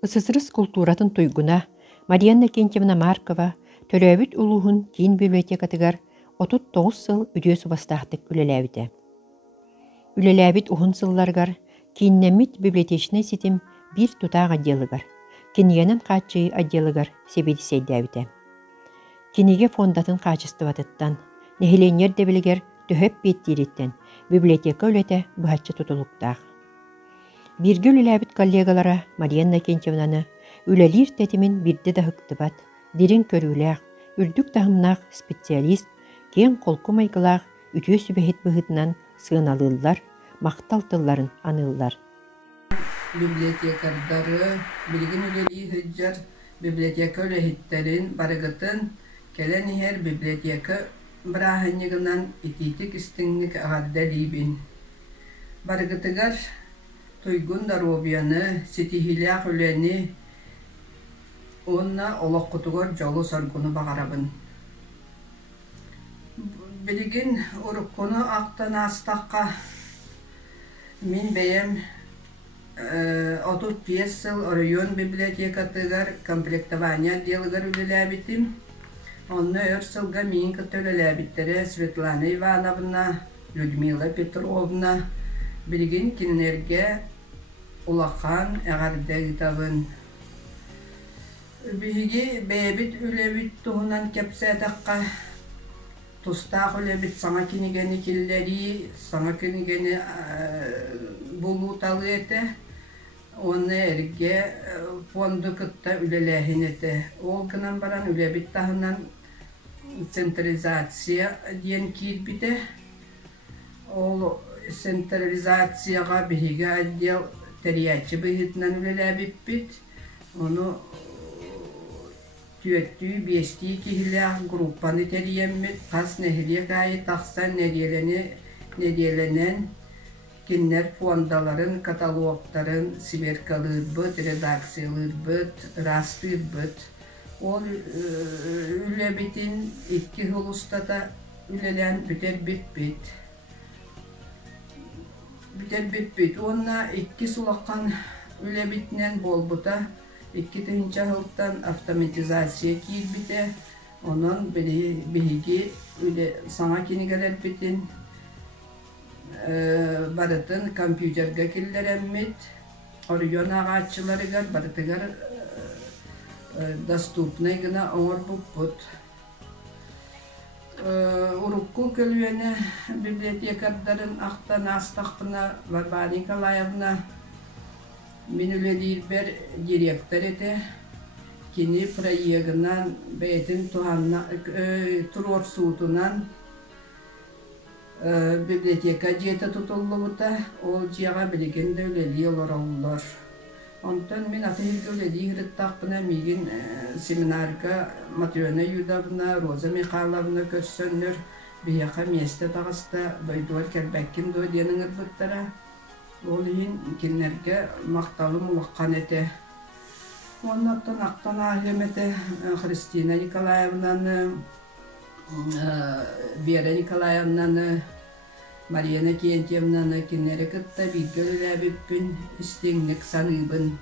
Ысысырыс культуратын туйгуна Марьяна Кентьевна Маркова төлөбүт улуһун тиин библиотекатыгар 39 сыл үдөөсү бастаахтык үлеләбите. Үлеләбит уһун сылларгар киннемит библиотечный ситим бир тутааг отделыгар, кинигенен кааччы отделыгар себедисейдәбите. Киниге фондатын качествоватыттан, нехиленер дебилигер төһөп беттириттен библиотека үлете быһаччы тутулуктаах. Бирге үлеләбит коллегалара Марьяна Кентьевнаны үлелир тетимин бирде да хыктыбат, дирин көрүүлээх, үрдүк тахымнаах специалист, кен колку майгылаах үтүө сүбэхит быһытынан сыаналыыллар, макталтылларын аныллар. Библиотекардары билигин үлелии хыджар библиотека үлэхиттерин барыгытын келен ихер библиотека бырааһынньыгынан ититик истиңник агарда либин. Барыгытыгар туйгун даруобияны, ситихилээх үлэни онна олоққутугар жолу саргуну багарабын. Билигин уруккуну ақтан астаққа мин бэйэм 35 сыл район библиотекатыгар комплектования делыгар үлеләбитим. Онны өр сылга мин көтөлеләбиттере Светлана Ивановна, Людмила Петровна билигин киннерге улахан әгардәгитабын. Биги бэбит үлебит туһунан кепсәтәкка тустаах үлебит саңа кинигени киллери, саңа кинигени булуталы эте, оны эрге фонду кытта үлеләһин эте. Ол гынан баран үлебит таһынан централизация диен кирбите. Ол централизацияга биги отдел терьячы быһытынан үлеләбиппит. Оны түйеттүй бестии кихилээх группаны терьеммит, қас нехиле гайы тақсан неделенен киннер фондаларын, каталогтарын сиберкалырбыт, редакциялырбыт, растырбыт. Ол үлебитин икки хулустата үлелен бүтер биппит. Онна икки сулаққан үлебитнен болбута 2-нче жылдан автоматизация кирбите, онон биһиги үле саңа кинигелер битин барытын компьютерге киллереммит, орыйон агачыларыгар барытыгар доступный гына оңор буппут. Урукку көлүене библиотекардарын ақтан астақпына Варвара Николаевна мен үлелербер директор ете, кини проегынан бәйтін турор суутунан библиотека жете тутуллу бута, ол жиға білігенде үлелі олар олар. Онтан мен атығырға үлелі ғырыттақпына меген семинарға Матрена Юдавна, Роза Михайловна көссөннөр бияқа месте тағыста бөйдуар кәрбәккін дөйденің ұрбыттара. Ол ең кеннерге мақталы мұлыққан еті. Оннаттан ақтан ағым еті Христина Николаевнаны, Вера Николаевнаны, Марьяна Кентьевнаны кеннері кітті бейгілі әбіппін істеңлік саныбын.